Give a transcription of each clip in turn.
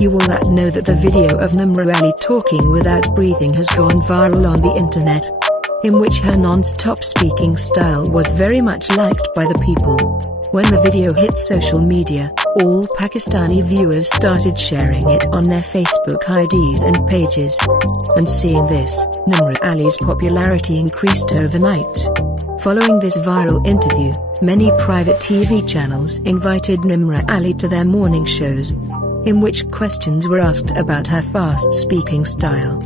You will not know that the video of Nimra Ali talking without breathing has gone viral on the internet, in which her non-stop speaking style was very much liked by the people. When the video hit social media, all Pakistani viewers started sharing it on their Facebook IDs and pages. And seeing this, Nimra Ali's popularity increased overnight. Following this viral interview, many private TV channels invited Nimra Ali to their morning shows, in which questions were asked about her fast-speaking style.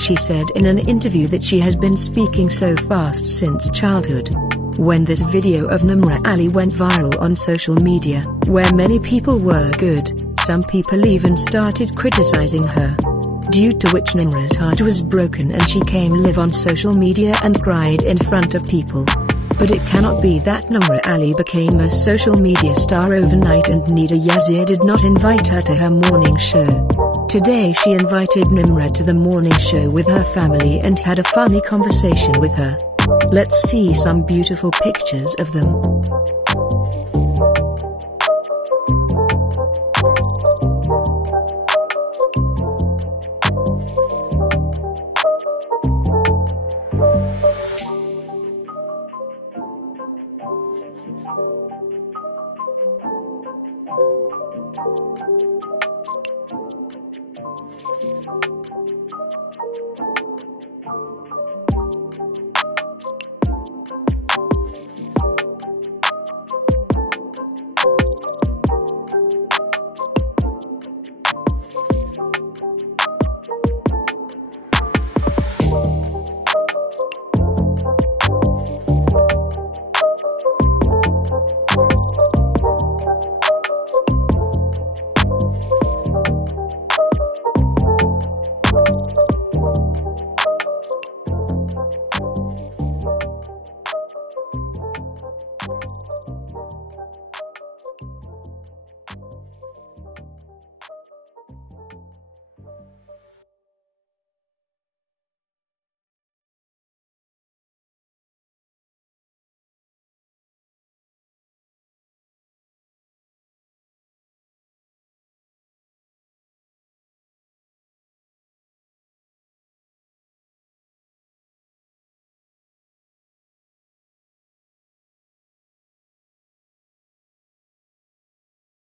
She said in an interview that she has been speaking so fast since childhood. When this video of Nimra Ali went viral on social media, where many people were good, some people even started criticizing her. Due to which Nimra's heart was broken and she came live on social media and cried in front of people. But it cannot be that Nimra Ali became a social media star overnight and Nida Yasir did not invite her to her morning show. Today she invited Nimra to the morning show with her family and had a funny conversation with her. Let's see some beautiful pictures of them.